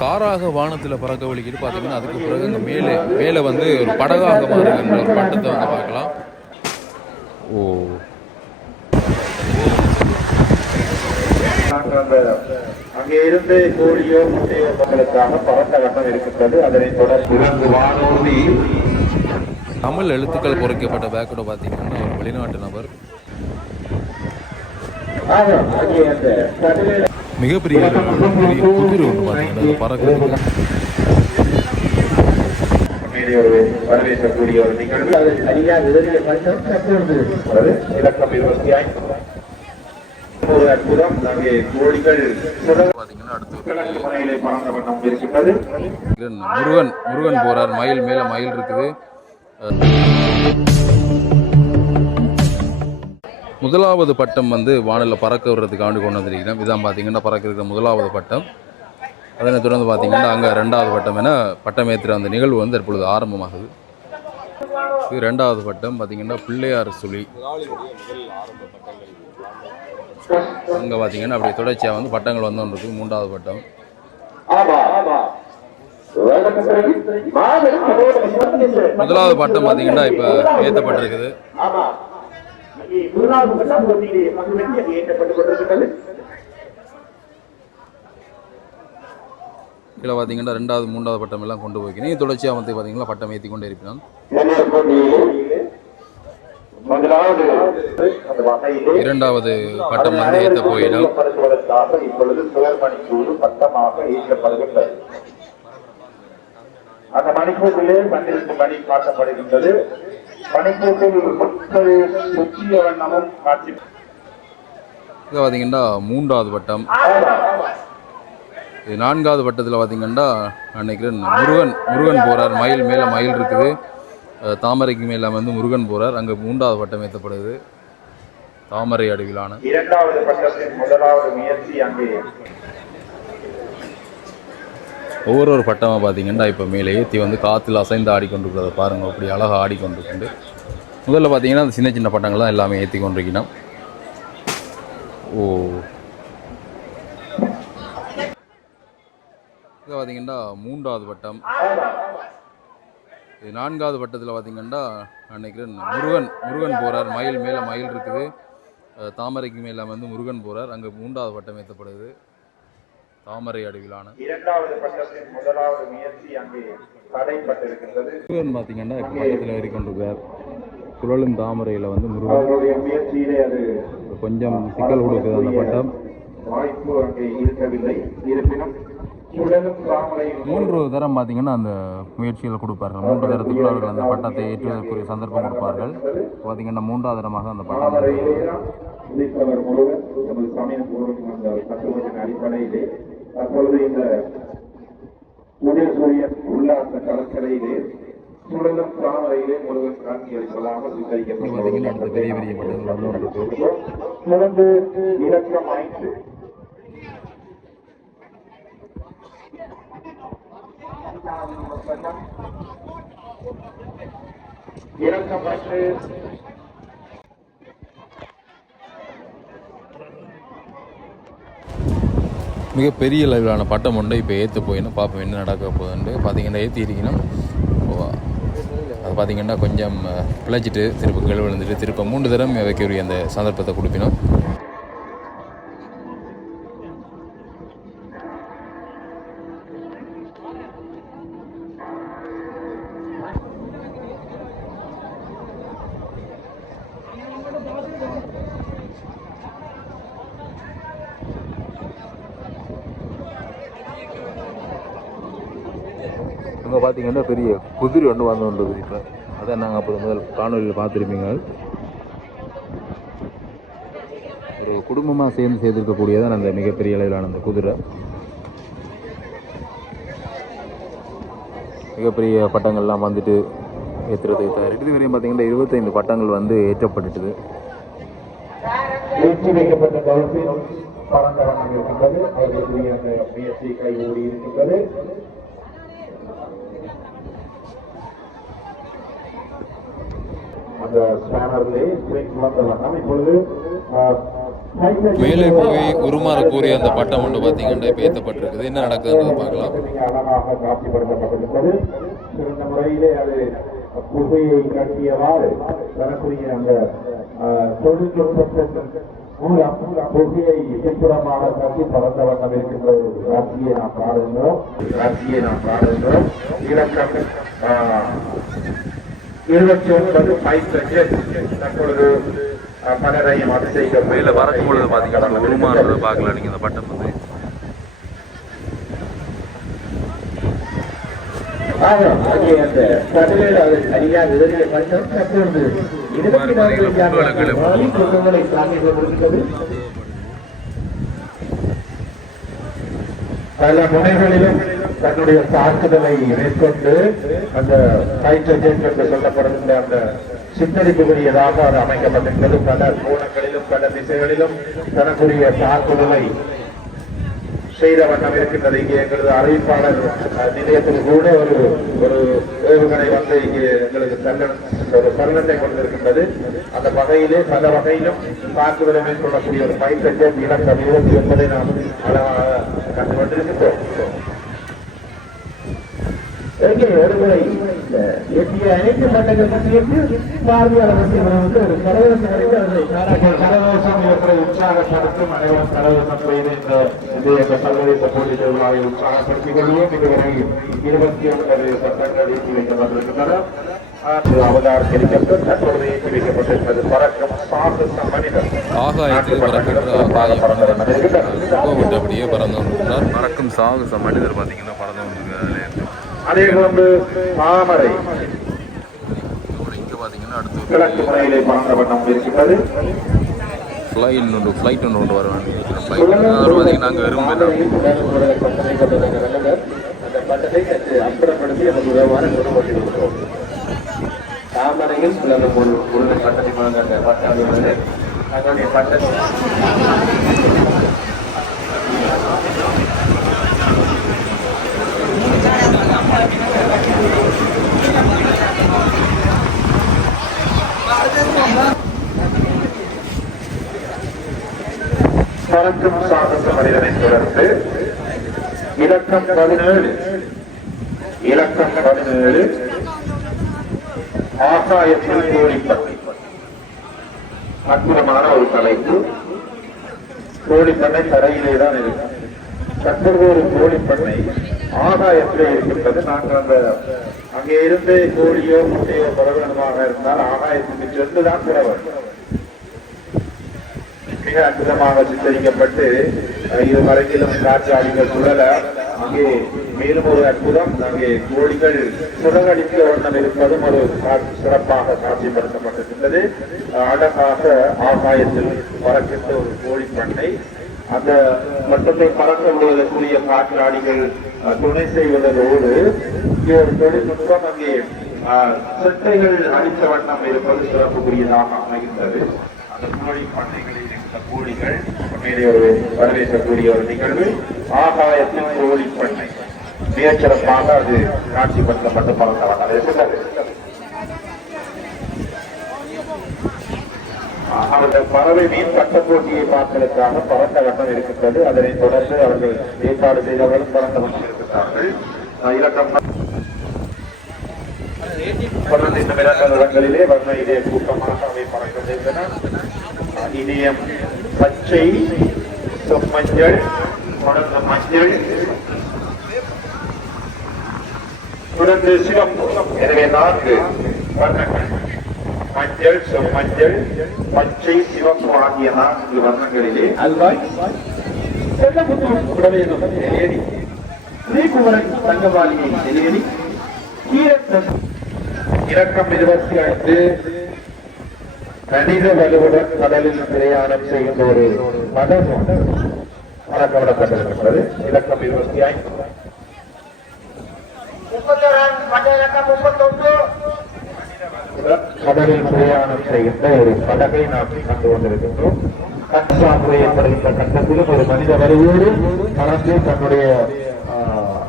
காராக வானத்தில் பறக்க வழிக்கிட்டு பார்த்தீங்கன்னா அதுக்கு பிறகு இங்கே மேலே மேலே வந்து ஒரு படகாக மாறுகின்ற ஒரு பட்டத்தை வந்து பார்க்கலாம். ஓ. அங்கே இருந்து கோழியோ முட்டையோ மக்களுக்காக பறந்த வண்ணம் இருக்கின்றது அதனை தொடர்ந்து இருந்து வானூர்தி தமிழ் எழுத்துக்கள் பொறிக்கப்பட்ட பேக்கோட பார்த்தீங்கன்னா ஒரு வெளிநாட்டு நபர் ஆமாம், அங்கே அந்த கடலில் மிகப்பெரிய ஒரு பெரிய குதிரை ஒன்று பார்த்தீங்கன்னா அது ஒரு வரவேற்கக்கூடிய ஒரு நிகழ்வு அது தற்பொழுது இலக்கம் இருபத்தி ஐந்து ஒரு அற்புதம் அங்கே கோழிகள் முருகன் முருகன் போறார். மயில் மேலே மயில் இருக்குது. முதலாவது பட்டம் வந்து வானில் பறக்க விடுறதுக்காண்டி கொண்டு வந்திருக்கிறோம் இதான் பார்த்தீங்கன்னா பறக்க இருக்கிற முதலாவது பட்டம். அதனை தொடர்ந்து பார்த்தீங்கன்னா அங்கே ரெண்டாவது பட்டம் என பட்டம் ஏற்றுற அந்த நிகழ்வு வந்து தற்பொழுது ஆரம்பமாகுது. இது ரெண்டாவது பட்டம் பார்த்தீங்கன்னா பிள்ளையார் சுழி. அங்கே பார்த்தீங்கன்னா அப்படி தொடர்ச்சியாக வந்து பட்டங்கள் வந்து மூன்றாவது பட்டம். முதலாவது பட்டம் பார்த்தீங்கன்னா இப்போ ஏற்றப்பட்டிருக்குது இங்கே முதலாவது பட்டம் போட்டியிலே பங்கு பெற்று அங்கே ஏற்றப்பட்டுக் கீழே பார்த்தீங்கன்னா ரெண்டாவது மூன்றாவது பட்டம் எல்லாம் கொண்டு போய்க்கணும் தொடர்ச்சியாக வந்து பார்த்தீங்கன்னா பட்டம் ஏற்றி கொண்டே இருப்பினான் இரண்டாவது பட்டம் வந்து ஏற்ற போயிடும். அந்த மணிக்கூட்டிலே பன்னிரண்டு மணி காட்டப்படுகின்றது. வண்ணமும் காட்சி. இதை பார்த்தீங்கன்னா மூன்றாவது பட்டம். இது நான்காவது பட்டத்தில் பார்த்தீங்கன்னா அன்னைக்கு முருகன் முருகன் போகிறார் மயில் மேலே மயில் இருக்குது. தாமரைக்கு மேலே வந்து முருகன் போகிறார் அங்கே மூன்றாவது பட்டம் ஏற்றப்படுது தாமரை அடிவிலான. இரண்டாவது பட்டத்தின் முதலாவது முயற்சி அங்கே. ஒவ்வொரு ஒரு பட்டமாக பார்த்தீங்கன்னா இப்போ மேலே ஏற்றி வந்து காற்றுல அசைந்து ஆடிக்கொண்டிருக்கிறத பாருங்கள் அப்படி அழகாக ஆடிக்கொண்டிருக்குண்டு முதல்ல பார்த்தீங்கன்னா அந்த சின்ன சின்ன பட்டங்கள்லாம் எல்லாமே ஏற்றி கொண்டிருக்கணும் ஓ. இது பார்த்தீங்கன்னா மூன்றாவது பட்டம். இது நான்காவது பட்டத்தில் பார்த்தீங்கன்னா நினைக்கிறேன் முருகன் முருகன் போகிறார் மயில் மேலே மயில் இருக்குது. தாமரைக்கு மேலே வந்து முருகன் போகிறார் அங்கே மூன்றாவது பட்டம் ஏற்றப்படுது தாமரை அடிவிலான. இரண்டாவது பட்டத்தின் முதலாவது முயற்சி அங்கே தடைப்பட்டிருக்கின்றது. முருகன் பார்த்தீங்கன்னா இப்போ பக்கத்தில் ஏறி கொண்டிருக்கார் சுழலும் தாமரையில் வந்து முருகன். முயற்சியிலே அது கொஞ்சம் சிக்கல் கொடுக்குது அந்த பட்டம். வாய்ப்பு அங்கே இருக்கவில்லை. இருப்பினும் மூன்று தரம் பார்த்தீங்கன்னா அந்த முயற்சிகள் கொடுப்பார்கள். மூன்று தரத்துக்குள்ள அவர்கள் அந்த பட்டத்தை ஏற்றுவதற்குரிய சந்தர்ப்பம் கொடுப்பார்கள். பார்த்தீங்கன்னா மூன்றாவது தரமாக அந்த பட்டம் அடிப்படையிலே தற்பொழுது இந்த உதயசூரியன் உல்லாச கடற்கரையிலே சுழலும் தாமரையிலே முருகன் வந்து கொண்டிருக்கு தொடர்ந்து இலக்கம் ஐந்து. இலக்கம் ஐந்து மிகப்பெரிய லெவலான பட்டம் ஒன்று இப்போ ஏற்று போயின்னு பார்ப்போம் என்ன நடக்க போகுதுன்ட்டு. பார்த்தீங்கன்னா ஏற்றிருக்கீங்கன்னா அது பார்த்தீங்கன்னா கொஞ்சம் பிழைச்சிட்டு திருப்ப கீழே விழுந்துட்டு திரும்ப மூன்று தரம் வைக்கக்கூடிய அந்த சந்தர்ப்பத்தை கொடுப்பினோம் அங்கே பார்த்தீங்கன்னா பெரிய குதிரை ஒன்று வந்து கொண்டது இப்போ. அதான் நாங்கள் அப்புறம் முதல் காணொலியில் பார்த்துருப்பீங்க. ஒரு குடும்பமாக சேர்ந்து செய்திருக்கக்கூடியதான் அந்த மிகப்பெரிய அளவிலான அந்த குதிரை. மிகப்பெரிய பட்டங்கள்லாம் வந்துட்டு ஏற்றுறதை தவிர இதுவரையும் பார்த்தீங்கன்னா இருபத்தைந்து பட்டங்கள் வந்து ஏற்றப்பட்டுட்டுது. ஏற்றி வைக்கப்பட்ட கருத்தில் பறந்த இருக்கின்றது. அதற்குரிய அந்த முயற்சி ஓடி இருக்கின்றது. அந்த ஸ்பேனரிலே வந்த வண்ணம் இப்பொழுது மேலே போய் உருமாற கூறிய அந்த பட்டம் ஒன்று பார்த்தீங்கன்னா இப்போ ஏற்றப்பட்டிருக்குது என்ன நடக்குதுன்றதை பார்க்கலாம். அழகாக காட்சிப்படுத்தப்பட்டிருக்கிறது சிறந்த முறையிலே அது புகையை கட்டியவாறு வரக்கூடிய அந்த தொழில்நுட்பத்தின் மூலம் புகையை இசைப்புறமாக கட்டி பறந்த வண்ணம் இருக்கின்ற ஒரு காட்சியை நாம் காணுகின்றோம் காட்சியை நாம் காணுகின்றோம் இலக்கம் இருபத்தி ஒன்பது ஃபைவ் தற்பொழுது அஹ், பலரையும் அதிசயிக்க மேலே பறக்கும் பொழுது பார்த்தீங்கன்னா அந்த உருமாறுறதை பார்க்கலாம் நீங்கள் அந்த பட்டம் வந்து. தற்பொழுது. பல முனைகளிலும் தன்னுடைய தாக்குதலை மேற்கொண்டு அந்த நைட்ரஜன் என்று சொல்லப்படுகின்ற அந்த சித்தரிப்புக்குரியதாக அது அமைக்கப்பட்டிருக்கிறது. பல கோணங்களிலும் பல திசைகளிலும் தனக்குரிய தாக்குதலை செய்த வண்ணம் இருக்கின்றது. இங்கே எங்களது அறிவிப்பாளர் நிலையத்தில் கூட ஒரு ஒரு ஏவுகணை வந்து இங்கே எங்களுக்கு தள்ள ஒரு தருணத்தை கொண்டிருக்கின்றது அந்த வகையிலே பல வகையிலும் தாக்குதலை மேற்கொள்ளக்கூடிய ஒரு பயிற்சியை இலக்கம் இருபத்தி ஒன்பதை நாம் அழகாக கண்டு கொண்டிருக்கின்றோம் எங்கே ஒருமுறை இந்த எட்டிய அனைத்து பற்றியிட்டு பார்வையாளர் வந்து ஒரு கரகோஷம் அடைந்து பாராட்டி- கரகோஷம் இவற்றை உற்சாகப்படுத்தும் அனைவரும் கரகோஷம் செய்து இந்த என்ற சர்வதேச போட்டித் திருவிழாவை உற்சாகப்படுத்திக் கொள்வோம். இதுவரை இருபத்தி ஒன்பது சட்டங்கள் வைக்கப்பட்டிருக்கின்றன. ஆகாயத்தில் பறக்கின்ற ஆகாயம். பறந்து பறக்கும் சாகச மனிதர் பார்த்தீங்கன்னா பறந்து அதே போன்று அடுத்து கிழக்கு முனையிலே பறந்த வண்ணம் இருக்கின்றது ஃப்ளைட் ஒன்று ஃப்ளைட் ஒன்று கொண்டு வருவாங்க ஃப்ளைட் பார்த்தீங்கன்னா உதவான கொடுக்கப்பட்டிருக்கிறோம் தாமரையில் சிலர் உள்ள பட்டத்தை வழங்க பட்டம் அதனுடைய பட்டத்தை பறக்கும் சாகச மனிதனை தொடர்ந்து இலக்கம் பதினேழு. இலக்கம் பதினேழு. ஆகாயத்தில் கோழிப்பட்டி. அற்புதமான ஒரு தலைப்பு. கோழிப்பண்ணை தரையிலே தான் இருக்கு. தற்போது ஒரு கோழிப்பண்ணை ஆகாயத்திலே இருக்கின்றது. நாங்கள் அந்த அங்கே இருந்து கோழியோ முட்டையோ பெறவேண்டுமாக இருந்தால் ஆகாயத்துக்கு சென்றுதான் பெற வேண்டும் மிக அற்புதமாக சித்தரிக்கப்பட்டு இது இரு காற்றாடிகள் சுழல அங்கே மேலும் ஒரு அற்புதம். அங்கே கோழிகள் சுழகடிக்க வண்ணம் இருப்பதும் ஒரு சிறப்பாக காட்சிப்படுத்தப்பட்டிருக்கின்றது. அழகாக ஆகாயத்தில் பறக்கின்ற ஒரு கோழி பண்ணை அந்த மட்டத்தை பறக்க விடுவதற்குரிய காற்றாடிகள் துணை செய்வதோடு இங்கே தொழில்நுட்பம் அங்கே சட்டைகள் செட்டைகள் அடித்த வண்ணம் இருப்பது சிறப்புக்குரியதாக அமைகின்றது. அந்த கோழி பண்ணைகளில் இருந்த கோழிகள் மேலே ஒரு வரவேற்கக்கூடிய ஒரு நிகழ்வு. ஆகாயத்தின் கோழி பண்ணை மிகச்சிறப்பாக அது காட்சிப்படுத்தப்பட்டு பறந்த வண்ணம் அந்த பறவை மீன் பட்ட போட்டியை பார்ப்பதற்காக பறந்த வண்ணம் இருக்கின்றது. அதனைத் தொடர்ந்து அவர்கள் ஏற்பாடு செய்தவர்களும் பறந்த வண்ணம் இருக்கின்றார்கள் இலக்கம். பன்னெண்டு இந்த இரண்டு வர்ண இதய கூட்டமாக அவை பறக்கின்றன இதயம் பச்சை செம்மஞ்சள் தொடர்ந்து மஞ்சள். தொடர்ந்து சிவப்பு. எனவே நான்கு வர்ணங்கள். மஞ்சள் செம்மஞ்சள் பச்சை சிவப்பு ஆகிய நான்கு வர்ணங்களிலே அல்வாய் செல்லேடி ஸ்ரீகுமரன் தங்கபாலியை செல்லேடி கீரத்தன் இறக்கம் இருபத்தி ஐந்து கணித வலுவுடன் கடலில் பிரயாணம் செய்கின்ற ஒரு மதம் வழக்கப்படப்பட்டிருக்கிறது இலக்கம் இருபத்தி ஐந்து. கடலில் பிரயாணம் செய்கின்ற ஒரு படகை நாம் கண்டு கொண்டிருக்கின்றோம். கட்டாபுரை என்படுகின்ற கட்டத்திலும் ஒரு மனித வலுவோடு கலந்து தன்னுடைய ஆஹ்,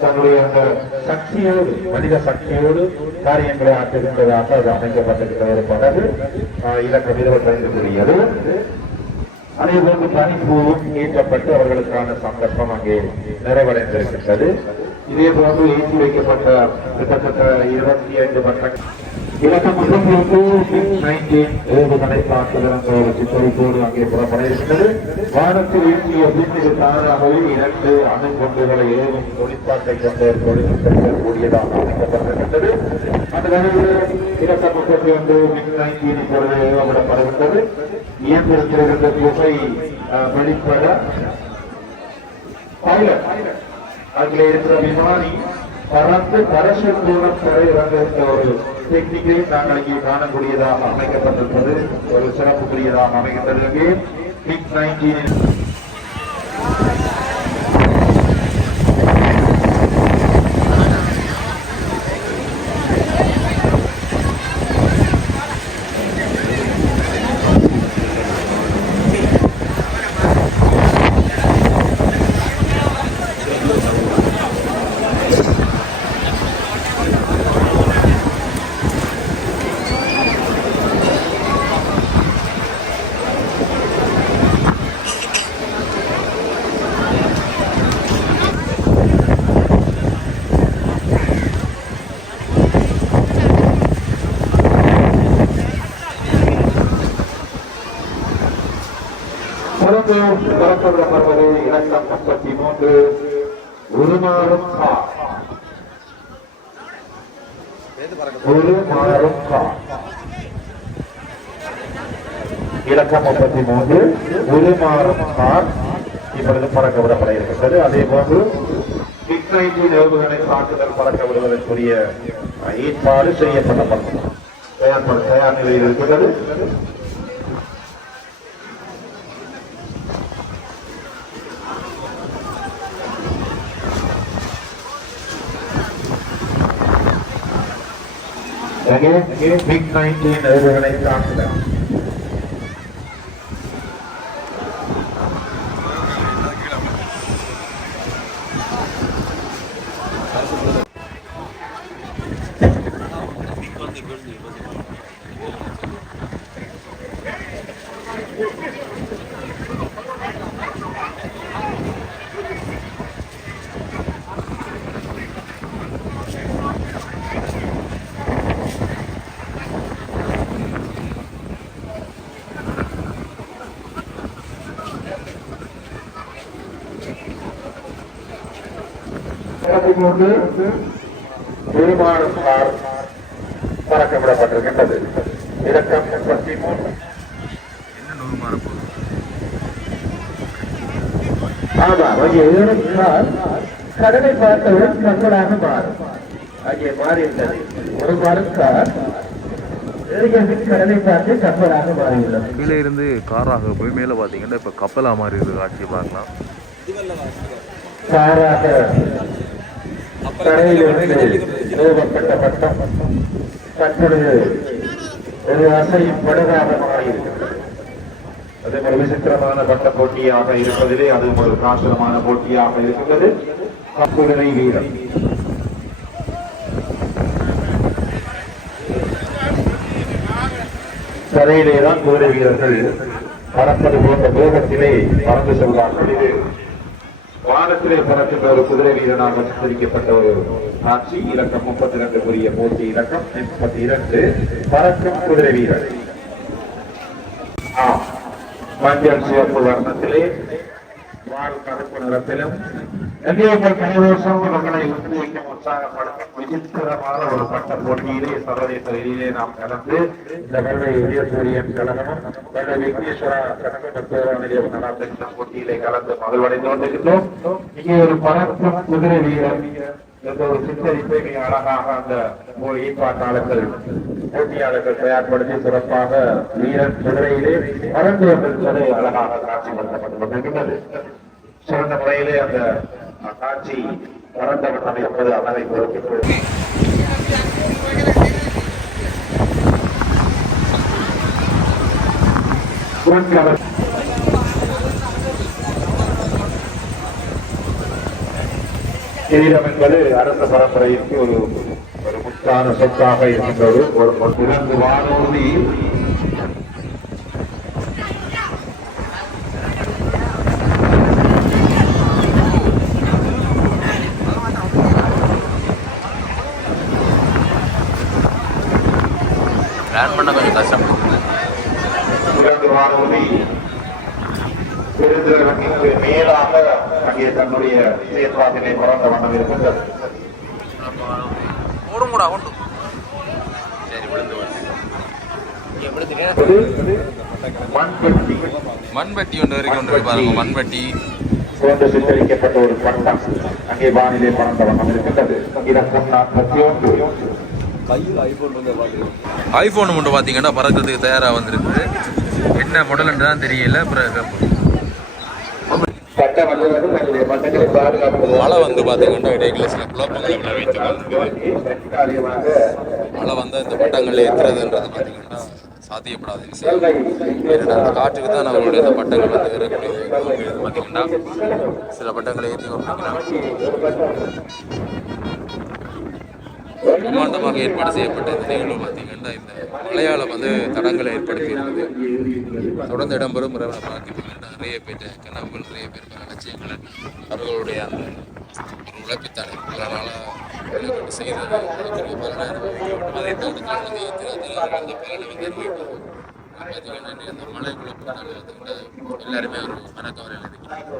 தன்னுடைய அந்த சக்தியோடு மனித சக்தியோடு காரியங்களை ஆற்றுகின்றதாக அது அமைக்கப்பட்டிருக்கிற ஒரு படகு ஆஹ், இலக்கம் இருபத்தைந்துக்குரியது அதே போன்று பனிப்பூவும் ஏற்றப்பட்டு அவர்களுக்கான சந்தர்ப்பம் அங்கே நிறைவடைந்திருக்கின்றது. இதே போன்று ஏற்றி வைக்கப்பட்ட கிட்டத்தட்ட இருபத்தி ஐந்து பட்டங்கள். இலக்கம் முப்பத்தி நைன்டீன் ஏவுகணை தாக்குதல் என்ற ஒரு சித்தரிப்போடு அங்கே புறப்பட இருக்கிறது வானத்தில் ஏற்றிய பின் இது தானாகவே இரண்டு அணுகுண்டுகளை ஏவும் தொழிற்பாட்டை கொண்ட ஒரு தொழில்நுட்பத்தில் கூடியதாக அமைக்கப்பட்டிருக்கின்றது. அந்த வகையில் இலக்கம் முப்பத்தி ஒன்று மின் நைன்டீன் இப்பொழுது ஏவப்படப்படுகின்றது. இயந்திரத்தில் இருந்த திசை வெளிப்பட பைலட் அங்கே இருக்கிற விமானி பறந்து பரசூர் தூரம் தரை இறங்குகின்ற ஒரு டெக்னிக்கை நாங்கள் இங்கே காணக்கூடியதாக அமைக்கப்பட்டிருப்பது ஒரு சிறப்புக்குரியதாக அமைகின்றது இங்கே மிக் நைன்டீன் தொடர்ந்து புறப்படுத்தப்படுவது இலக்கம் முப்பத்தி மூன்று உருமாறும் கார் உருமாறும் கார் இலக்கம் முப்பத்தி மூன்று ஒரு மாறும் கார் இப்பொழுது பறக்க விடப்பட இருக்கின்றது. அதே போன்று மிக்னைட்டின் ஏவுகணை தாக்குதல் பறக்க விடுவதற்குரிய ஏற்பாடு செய்யப்பட்ட தயார் நிலையில் இருக்கின்றது. Again, again, big 19 over an eight after that. விமானம் கார் பறக்க விடப்பட்டிருக்கின்றது இலக்கம் முப்பத்தி மூன்று. ஆமா அங்கே கடலை பார்த்தவுடன் கப்பலாக மாறும். அங்கே மாறிவிட்டது. ஒரு மாறும் கார் ஏறியபின் கடலை பார்த்து கப்பலாக மாறியுள்ளது கீழே இருந்து காராக போய் மேலே பார்த்தீங்கன்னா இப்போ கப்பலாக மாறி இருக்கு. காட்சி பார்க்கலாம். காராக கரையிலிருந்து நிறுவப்பட்ட பட்டம். தற்பொழுது ஒரு அசையும் படகாக மாறியிருக்கிறது அது ஒரு விசித்திரமான பட்ட போட்டியாக இருப்பதிலே அது ஒரு காசனமான போட்டியாக இருக்கின்றது. குதிரை கரையிலே தான் குதிரை வீரர்கள் பறப்பது போன்ற வேகத்திலே பறந்து செல்வார்கள். இது வானத்திலே பறக்கின்ற ஒரு குதிரை வீரனாக சித்தரிக்கப்பட்ட ஒரு காட்சி இலக்கம் முப்பத்தி இரண்டுக்குரிய போட்டி இலக்கம் முப்பத்தி இரண்டு பறக்கும் குதிரை வீரர் ஆம். மஞ்சள் சிவப்பு வர்ணத்திலே வால் கருப்பு நிறத்திலும் எங்கேயுங்கள் கனிவோசம் மக்களை ஊக்குவிக்கும் உற்சாகப்படுத்தும் விசித்திரமான ஒரு பட்ட போட்டியிலே சர்வதேச ரீதியிலே நாம் கலந்து இந்த கல்வி உயர்சூரியன் கழகமும் கல்வி விக்னேஸ்வரா கழகம் பேரணியிலே நடாத்துகின்ற போட்டியிலே கலந்து மகிழ்வடைந்து கொண்டிருக்கிறோம் இங்கே ஒரு பறக்கும் குதிரை வீரர் என்ற ஒரு சித்தரிப்பை மிக அழகாக அந்த ஈப்பாட்டாளர்கள் போட்டியாளர்கள் தயார்படுத்தி சிறப்பாக வீரன் குதிரையிலே பறந்து கொண்டிருப்பதை அழகாக காட்சிப்படுத்தப்பட்டு கொண்டிருக்கின்றது. சிறந்த முறையிலே அந்த காட்சி பறந்த வண்ணம் இருப்பது அதனை பொறுத்து கிரீடம் என்பது அரச பரம்பரைக்கு ஒரு ஒரு முத்தான சொத்தாக இருக்கின்றது. ஒரு ஒரு இரண்டு வானூர்தி பண்ண கொஞ்சம் கஷ்டம் மேலாக அங்கே தன்னுடைய செயற்பாட்டினை பிறந்த வண்ணம் இருக்கின்றது. ஓடும் கூட ஒன்று சரி விழுந்து மண்பட்டி ஒன்று வரைக்கும் பாருங்க மண்வெட்டி. போன்று சித்தரிக்கப்பட்ட ஒரு பட்டம் அங்கே வானிலை பறந்த வண்ணம் இருக்கின்றது. இலக்கம் நாற்பத்தி ஒன்று. ஐஃபோன் மட்டும் பார்த்தீங்கன்னா பறக்கிறதுக்கு தயாராக வந்திருக்கு. என்ன மாடல்ன்று தான் தெரியல. பிறகு வந்து பாதுகாப்பது மழை வந்து பார்த்தீங்கன்னா இடையில சில குழப்பங்களை விளைவித்து மழை வந்து இந்த பட்டங்களில் ஏற்றுறதுன்றது பார்த்தீங்கன்னா சாத்தியப்படாத விஷயம். அந்த காற்றுக்கு தான் நம்மளுடைய இந்த பட்டங்கள் வந்து ஏறக்கூடியது. பார்த்தீங்கன்னா சில பட்டங்களை ஏற்றி கொண்டிருக்கிறாங்க. பிரம்மாண்டமாக ஏற்பாடு செய்யப்பட்ட இந்த நிகழ்வு பார்த்தீங்கன்னா இந்த மலையாளம் வந்து தடங்களை ஏற்படுத்தியிருந்தது தொடர்ந்து இடம்பெறும் பார்த்தீங்கன்னா நிறைய பேர் கனவுகள் நிறைய பேர் லட்சியங்களை அவர்களுடைய அந்த ஒரு உழைப்புத்தானே அதனால் செய்தது பலனை அனுபவிக்க அதை தடுத்து வந்து அந்த பலனை வந்து பார்த்தீங்கன்னா அந்த மலை குழப்பத்தால் பார்த்தீங்கன்னா எல்லாருமே ஒரு மனக்கவலையில் இருக்கிறாங்க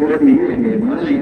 மலை